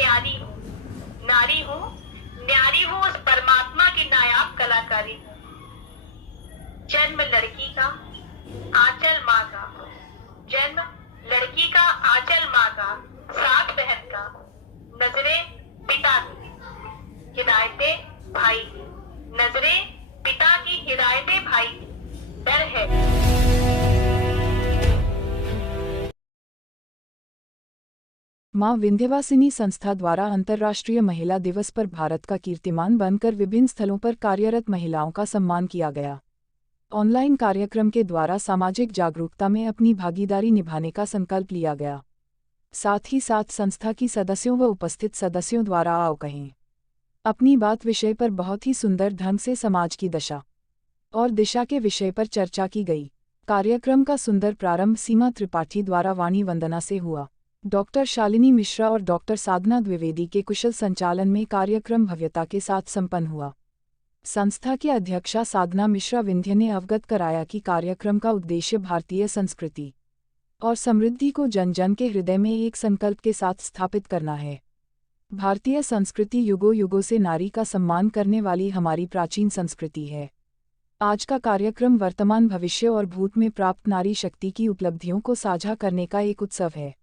न्यारी हूँ, नारी हूँ, न्यारी हूँ उस परमात्मा की नायाब कलाकारी। जन्म लड़की का, आंचल माँ का, जन्म लड़की का, आंचल माँ का, साथ बहन का, नजरें पिता की, हिदायतें भाई की, नजरें पिता की, हिदायतें भाई की, डर है। मां विंध्यवासिनी संस्था द्वारा अंतर्राष्ट्रीय महिला दिवस पर भारत का कीर्तिमान बनकर विभिन्न स्थलों पर कार्यरत महिलाओं का सम्मान किया गया। ऑनलाइन कार्यक्रम के द्वारा सामाजिक जागरूकता में अपनी भागीदारी निभाने का संकल्प लिया गया। साथ ही साथ संस्था की सदस्यों व उपस्थित सदस्यों द्वारा आओ कहें अपनी बात विषय पर बहुत ही सुंदर ढंग से समाज की दशा और दिशा के विषय पर चर्चा की गई। कार्यक्रम का सुंदर प्रारंभ सीमा त्रिपाठी द्वारा वाणी वंदना से हुआ। डॉक्टर शालिनी मिश्रा और डॉक्टर साधना द्विवेदी के कुशल संचालन में कार्यक्रम भव्यता के साथ संपन्न हुआ। संस्था की अध्यक्षा साधना मिश्रा विंध्य ने अवगत कराया कि कार्यक्रम का उद्देश्य भारतीय संस्कृति और समृद्धि को जन जन के हृदय में एक संकल्प के साथ स्थापित करना है। भारतीय संस्कृति युगों युगों से नारी का सम्मान करने वाली हमारी प्राचीन संस्कृति है। आज का कार्यक्रम वर्तमान, भविष्य और भूत में प्राप्त नारी शक्ति की उपलब्धियों को साझा करने का एक उत्सव है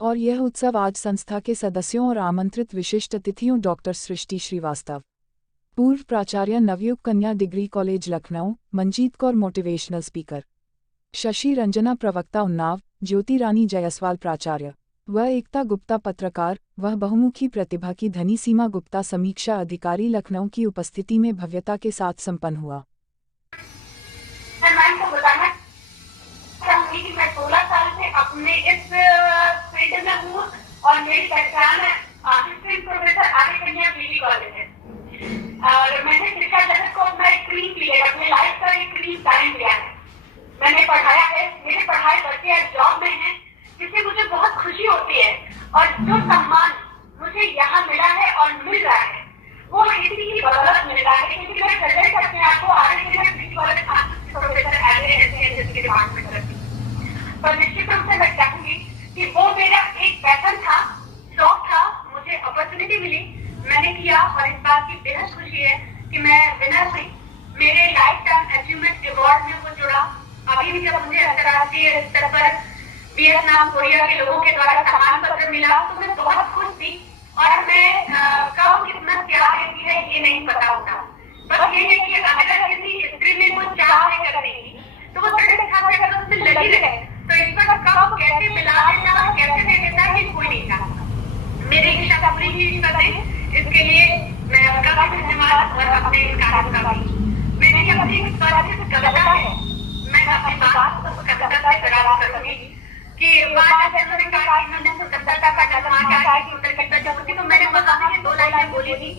और यह उत्सव आज संस्था के सदस्यों और आमंत्रित विशिष्ट अतिथियों डॉक्टर सृष्टि श्रीवास्तव, पूर्व प्राचार्य नवयुग कन्या degree college Lucknow, Manjeet Kaur motivational speaker, Shashi Ranjana प्रवक्ता उन्नाव, ज्योति रानी जायसवाल प्राचार्य व एकता गुप्ता पत्रकार वह बहुमुखी प्रतिभा की धनी सीमा गुप्ता समीक्षा अधिकारी लखनऊ की उपस्थिति में भव्यता के साथ संपन्न हुआ। मैं 16 साल से अपने इस फील्ड में हूँ और मेरी पहचान असिस्टेंट प्रोफेसर आर्य कन्या डिग्री कॉलेज है और मैंने शिक्षा जगत को अपना एक क्लीन पीरियड, अपने लाइफ का एक क्लीन टाइम दिया है। मैंने पढ़ाया है, मेरे पढ़ाई बच्चे आज जॉब में हैं, जिससे मुझे बहुत खुशी होती है और जो सम्मान मुझे यहाँ मिला है और मिल रहा है वो इसी की बदौलत मिल रहा है, क्योंकि मैं प्रेजेंट अपने आप को Arya Kanya degree college professor agri department करती हूँ। पर निश्चित रूप से मैं चाहूंगी कि वो मेरा एक पैशन था, शौक था, मुझे अपॉर्चुनिटी मिली, मैंने किया और इस बात की बेहद खुशी है कि मैं विनर हुई। मेरे लाइफ टाइम अचीवमेंट अवार्ड में वो जुड़ा। अभी भी जब मुझे अंतर्राष्ट्रीय स्तर पर वियतनाम, कोरिया के लोगों के द्वारा सम्मान पत्र मिला तो मैं बहुत खुश थी और मैं कब कितना क्या है ये नहीं पता होता। बस ये है कि अगर किसी स्त्री में कोई चाह है करने की तो वो दृढ़ इच्छा से अगर उससे लगी रहे तो ईश्वर कब कैसे मिला देता और कैसे दे देता है कोई नहीं जानता। मेरी इच्छा पूरी की ईश्वर ने, इसके लिए मैं आपका भी धन्यवाद और अपने इस कार्य का भी। मेरी अपनी स्वादिष्ट कविता है, मैं अपनी बात को कविता से बयान करूंगी कि बात ऐसे कहा कि मैंने स्वतंत्रता का जन्म आया कि उत्तर की प्रजापति, तो मैंने बताया कि 2 लाइनें बोली थी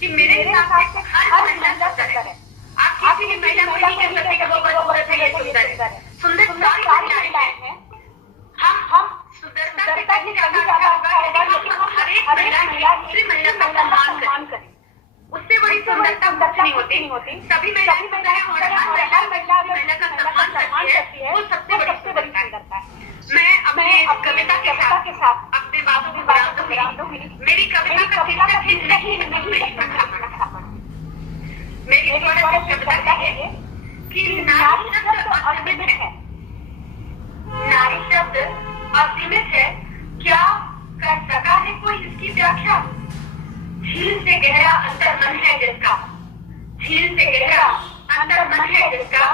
कि मेरे हिसाब से हर महिला सुंदर है। आप किसी भी महिला को नहीं कह सकते कि वो बस है, ये सुंदर है। सुंदर सारी महिलाएं हैं। हम सुंदरता की ज्यादा हर एक महिला दूसरी महिला का सम्मान करें। उससे बड़ी सुंदरता कुछ नहीं होती। सभी महिलाएं सुंदर हैं और हर महिला का सम्मान करती है, वो सबसे बड़ी सुंदरता है। मैं अपने कविता के साथ अपने बातों को बढ़ा दूंगी। मेरी कविता का शीर्षक नहीं मेरी कविता है कि नारी शब्द असीमित है। नारी शब्द असीमित है, क्या कर सका है कोई इसकी व्याख्या? झील से गहरा अंतर मन है जिसका, झील से गहरा अंतर मन है जिसका,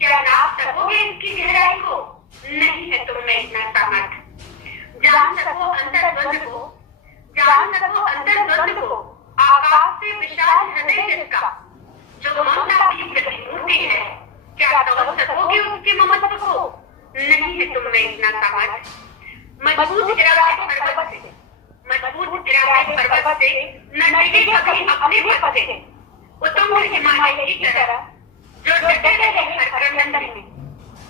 क्या नाप सकोगे इसकी गहराई को? नहीं है तुम में इतना सामर्थ। जान सको अंतर द्वंद को, जान सको अंतर द्वंद को, आकाश से विशाल हृदय जिसका, जो ममता की प्रतिमूर्ति है, क्या तोड़ सकोगे उसके ममत्व को? नहीं है तुम में इतना सामर्थ। मजबूत इरादे पर्वत से, मजबूत इरादे पर्वत से, न डिगे कभी अपने पद से, उत्तुंग हिमालय की तरह, जो डटे रहे हर करंदन में,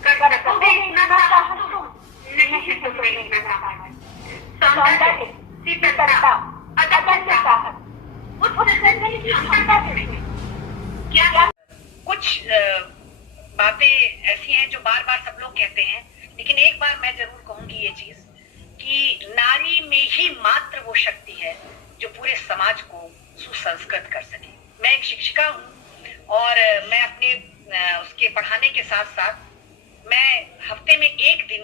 कर सकोगे इतना साहस तुम? नहीं है तुम में इतना साहस। सौंदर्य, शीतलता, अदम्य साहस, उस की क्षमता से क्या कुछ बातें ऐसी हैं जो बार बार सब लोग कहते हैं, लेकिन एक बार मैं जरूर कहूंगी ये चीज कि नारी में ही मात्र वो शक्ति है जो पूरे समाज को सुसंस्कृत कर सके। मैं एक शिक्षिका हूँ और मैं अपने उसके पढ़ाने के साथ साथ मैं हफ्ते में एक दिन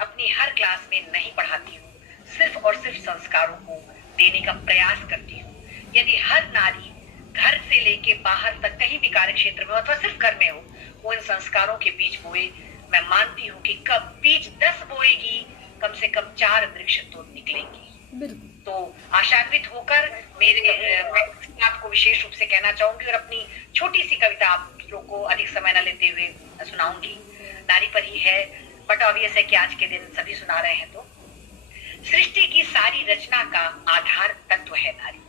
अपनी हर क्लास में नहीं पढ़ाती हूँ, सिर्फ और सिर्फ संस्कारों को देने का प्रयास करती हूँ। यदि हर नारी घर से लेके बाहर तक कहीं भी कार्य क्षेत्र में अथवा सिर्फ घर में हो, वो इन संस्कारों के बीज बोए, मैं मानती हूँ कि कब बीज 10 बोएगी, कम से कम 4 वृक्ष तो निकलेंगी। तो आशान्वित होकर मैं आपको विशेष रूप से कहना चाहूंगी और अपनी छोटी सी कविता आप लोग को अधिक समय न लेते हुए सुनाऊंगी। नारी पर ही है, बट ऑब्वियस है कि आज के दिन सभी सुना रहे हैं। तो सृष्टि की सारी रचना का आधार तत्व है नारी।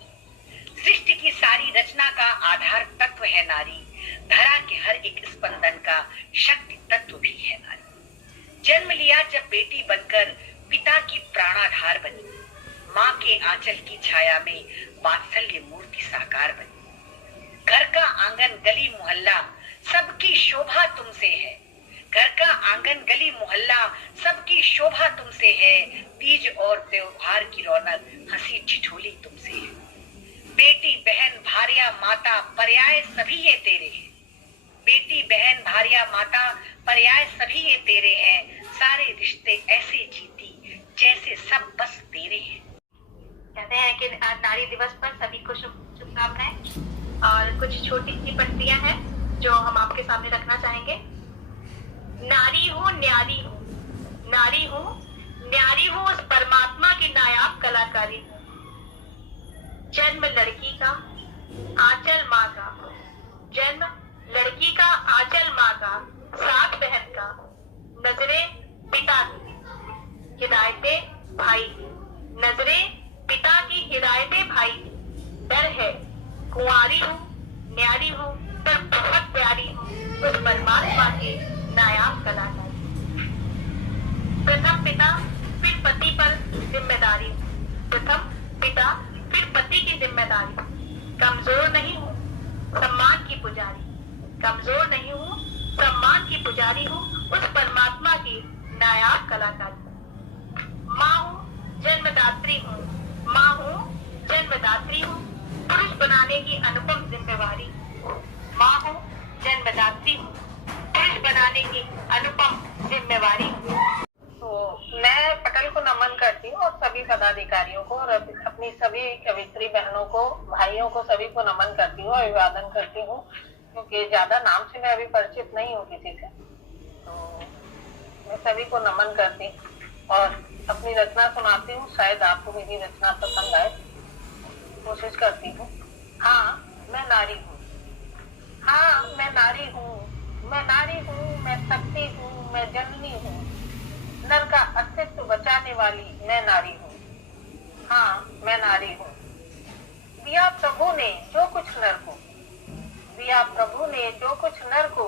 सृष्टि की सारी रचना का आधार तत्व है नारी। धरा के हर एक स्पंदन का शक्ति तत्व भी है नारी। जन्म लिया जब बेटी बनकर पिता की प्राणाधार बनी, माँ के आंचल की छाया में वात्सल्य मूर्ति साकार बनी। घर का आंगन गली मोहल्ला सबकी शोभा तुमसे है। घर का आंगन गली मोहल्ला सबकी शोभा तुमसे है। तीज और त्योहार की रौनक हंसी ठिठोली तुमसे है। बेटी बहन भार्या माता पर्याय सभी ये तेरे हैं। बेटी बहन भार्या माता पर्याय सभी ये तेरे हैं। सारे रिश्ते ऐसे जीती जैसे सब बस तेरे हैं। कहते हैं कि नारी दिवस पर सभी को शुभकामनाएं और कुछ छोटी सी पंक्तियां हैं जो हम आपके सामने रखना चाहेंगे। नारी हूँ न्यारी हूँ, नारी हूँ न्यारी हूँ उस परमात्मा की नायाब कलाकारी। जन्म लड़की का आंचल माँ का, जन्म लड़की का आंचल माँ का, साथ बहन का, नजरे पिता की, हिदायतें भाई की, नजरे पिता की, हिदायतें भाई की। डर है कुंवारी हूँ न्यारी हूँ पर बहुत प्यारी हूँ उस परमात्मा की नायाब कलाकारी। प्रथम पिता फिर पति पर जिम्मेदारी, प्रथम पिता फिर पति की जिम्मेदारी। कमजोर नहीं हूँ सम्मान की पुजारी, कमजोर नहीं हूँ सम्मान की पुजारी हूँ उस परमात्मा की नायाब कलाकारी। माँ हूँ जन्मदात्री हूँ, माँ हूँ जन्मदात्री हूँ पुरुष बनाने की अनुपम जिम्मेवारी। माँ हूँ जन्मदात्री हूँ पुरुष बनाने की अनुपम जिम्मेवारी। तो मैं पटल को नमन करती हूँ और सभी पदाधिकारियों को और अपनी सभी कवित्री बहनों को, भाइयों को, सभी को नमन करती हूँ, अभिवादन करती हूँ, क्योंकि ज्यादा नाम से मैं अभी परिचित नहीं हूँ किसी से। तो मैं सभी को नमन करती हूँ और अपनी रचना सुनाती हूँ। शायद आपको मेरी रचना पसंद आए, कोशिश करती हूँ। हाँ मैं नारी हूँ, हाँ मैं नारी हूँ, मैं नारी हूँ, मैं शक्ति हूँ, मैं जननी हूँ, नर का अस्तित्व बचाने वाली मैं नारी हूँ। हाँ मैं नारी हूँ। दिया प्रभु ने जो कुछ नर को, दिया प्रभु ने जो कुछ नर को,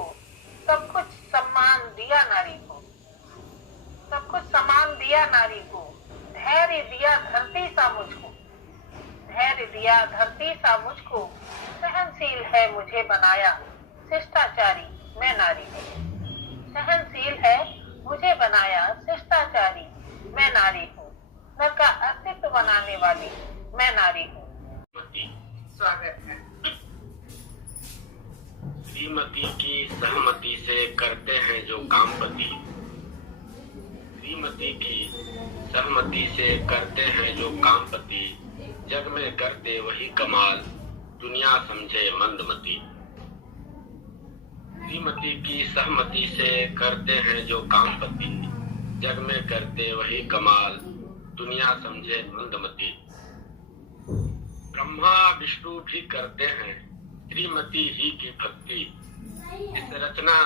सब कुछ सम्मान दिया नारी को, सब कुछ सम्मान दिया नारी को। धैर्य दिया धरती सा मुझको, धैर्य दिया धरती सा मुझको। सहनशील है मुझे बनाया शिष्टाचारी मैं नारी हूँ। सहनशील है मुझे बनाया शिष्टाचारी मैं नारी हूँ। नर का अस्तित्व बनाने वाली मैं नारी हूँ। स्वागत है। श्रीमती की सहमति से करते हैं जो काम पति, श्रीमती की सहमति से करते हैं जो काम पति। जग में करते वही कमाल, दुनिया समझे मंदमती। श्रीमती की सहमति से करते हैं जो काम पति, जग में करते वही कमाल, दुनिया समझे मंदमती। ब्रह्मा विष्णु भी करते हैं श्रीमती ही की भक्ति। इस रचना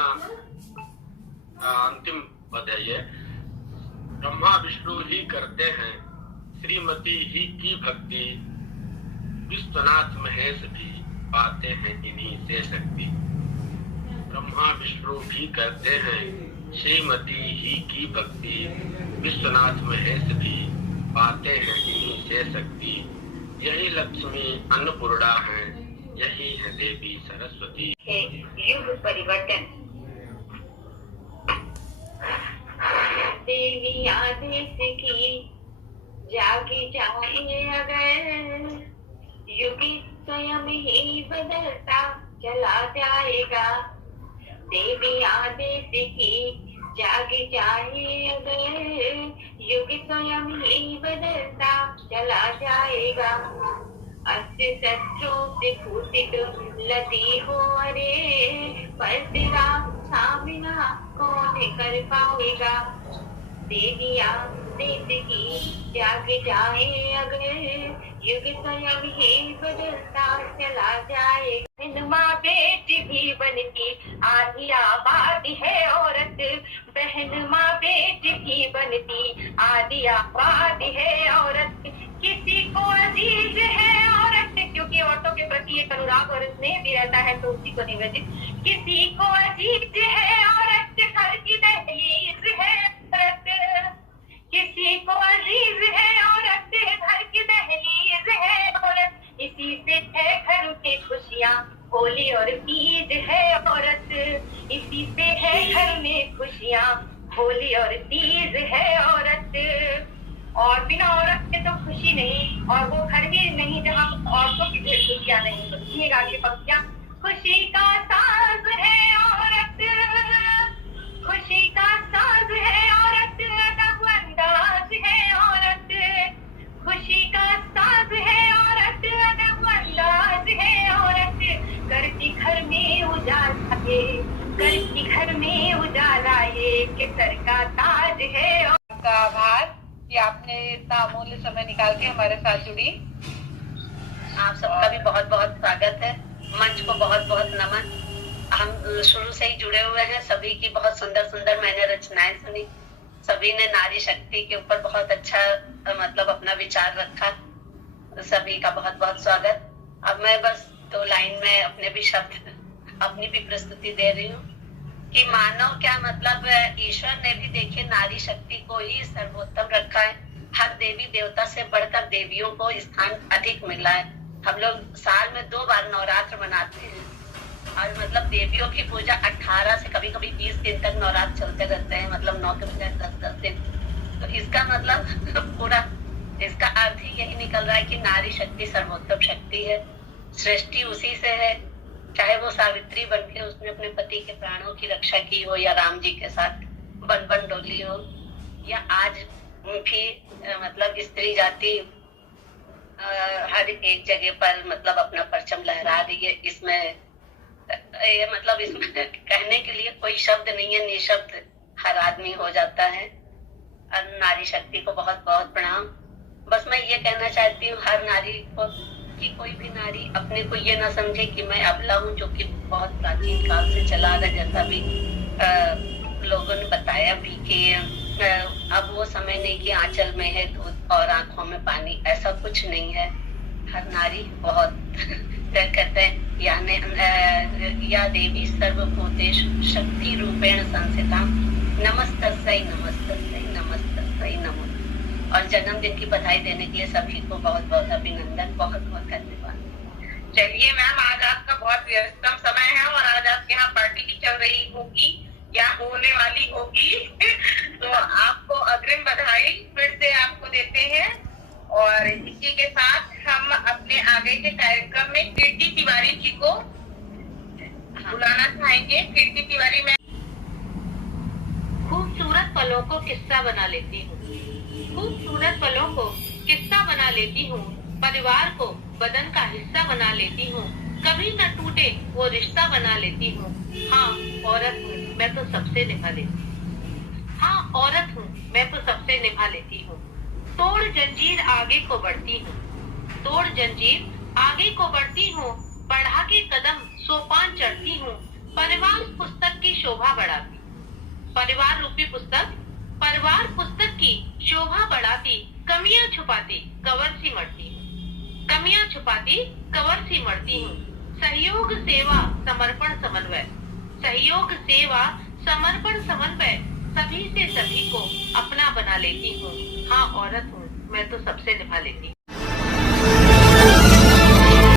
अंतिम पद है ये। ब्रह्मा विष्णु ही करते हैं श्रीमती ही की भक्ति। विश्वनाथ महेश भी पाते हैं इन्हीं से शक्ति। ब्रह्मा विष्णु भी करते हैं श्रीमती ही की भक्ति। विश्वनाथ महेश भी पाते हैं इन्हीं से शक्ति। यही लक्ष्मी अन्नपूर्णा है, यही है देवी सरस्वती। युग परिवर्तन। देवी आदेश की जागी जाए अगर युग स्वयं ही बदलता चला जाएगा। देवी आदेश की जागी जाए अगर युग स्वयं ही बदलता चला जाएगा। अस्त्र शत्रुओं से फूटित लदी हो अरे, पर तेरा सामना कौन कर पाएगा। देविया देश की जाग जाए अगर युग स्वयं ही बदलता चला जाए। माँ बेटी भी बनती आधी आबादी है औरत, बहन माँ बेटी भी बनती आधी आबादी है औरत। किसी को अजीज है औरत, क्योंकि औरतों के प्रति एक अनुराग और स्नेह भी रहता है, तो उसी को निवेदित। किसी को अजीज है औरत, घर की दहलीज है औरत। किसी को अजीज है औरत, घर की दहलीज है औरत। इसी से है घर की खुशियाँ, होली और तीज है औरत। इसी से है घर में खुशियाँ, होली और तीज है औरत। और बिना औरत के तो खुशी नहीं, और वो घर भी नहीं जहाँ औरतों की खुशियाँ नहीं। तो सुनिएगा आगे पंक्तियाँ। खुशी का साज है औरत, खुशी का साज है औरत, अदब अंदाज है औरत। खुशी का साज है औरत, अदब अंदाज है औरत। करती घर में उजाला ये, करती घर में उजाला ये, के सर का ताज है। आपका आभार कि आपने इतना अमूल्य समय निकाल के हमारे साथ जुड़ी। आप सबका भी बहुत बहुत स्वागत है। मंच को बहुत बहुत नमन। हम शुरू से ही जुड़े हुए हैं। सभी की बहुत सुंदर सुंदर मैंने रचनाएं सुनी। सभी ने नारी शक्ति के ऊपर बहुत अच्छा मतलब अपना विचार रखा। सभी का बहुत बहुत स्वागत। अब मैं बस 2 लाइन में अपने भी शब्द, अपनी भी प्रस्तुति दे रही हूँ कि मानव क्या मतलब ईश्वर ने भी देखिए नारी शक्ति को ही सर्वोत्तम रखा है। हर देवी देवता से बढ़कर देवियों को स्थान अधिक मिला है। हम लोग साल में 2 बार नवरात्र मनाते हैं और मतलब देवियों की पूजा 18 से कभी कभी 20 दिन तक नवरात्र चलते रहते हैं, मतलब 9 के बजाय 10-10 दिन। तो इसका मतलब पूरा इसका अर्थ ही यही निकल रहा है कि नारी शक्ति सर्वोत्तम शक्ति है। सृष्टि उसी से है। चाहे वो सावित्री बनके उसने अपने पति के प्राणों की रक्षा की हो, या राम जी के साथ बन डोली हो, या आज भी मतलब स्त्री जाति हर एक जगह पर मतलब अपना परचम लहरा रही है। इसमें ये मतलब इसमें कहने के लिए कोई शब्द नहीं है, निशब्द हर आदमी हो जाता है। नारी शक्ति को बहुत बहुत प्रणाम। बस मैं ये कहना चाहती हूँ हर नारी को कि कोई भी नारी अपने को ये ना समझे कि मैं अबला हूँ, जो कि बहुत प्राचीन काल से चला आ रहा है। जैसा भी लोगों ने बताया भी कि अब वो समय नहीं कि आंचल में है दूध और आंखों में पानी, ऐसा कुछ नहीं है। हर नारी बहुत कहते हैं या देवी सर्वभूतेषु शक्ति रूपेण संस्थिता नमस्तस्यै नमस्तस्यै नमस्तस्यै नमो। और जन्मदिन की बधाई देने के लिए सभी को बहुत बहुत अभिनंदन, बहुत बहुत धन्यवाद। चलिए मैम, आज आपका बहुत व्यस्तम समय है और आज आपके यहाँ पार्टी चल रही होगी या होने वाली होगी तो आपको अग्रिम बधाई फिर से आपको देते हैं। और इसी के साथ हम अपने आगे के कार्यक्रम में कीर्ति तिवारी जी को बुलाना चाहेंगे। कीर्ति तिवारी मैं खूबसूरत पलों को किस्सा बना लेती हूँ, खूबसूरत पलों को किस्सा बना लेती हूँ, परिवार को बदन का हिस्सा बना लेती हूँ, कभी न टूटे वो रिश्ता बना लेती हूँ। हाँ औरत हूँ मैं तो सबसे निभा लेती हूँ, हाँ औरत हूँ मैं तो सबसे निभा लेती हूँ। तोड़ जंजीर आगे को बढ़ती हूँ, तोड़ जंजीर आगे को बढ़ती हूँ, बढ़ा के कदम सोपान चढ़ती हूँ। परिवार पुस्तक की शोभा बढ़ाती, परिवार रूपी पुस्तक परिवार पुस्तक की शोभा बढ़ाती, कमियां छुपाती कवर सी मरती हूँ, कमियां छुपाती कवर सी मरती हूँ। सहयोग सेवा समर्पण समन्वय, सहयोग सेवा समर्पण समन्वय, सभी से सभी को अपना बना लेती हूँ। हाँ औरत हूँ मैं तो सबसे निभा लेती हूँ।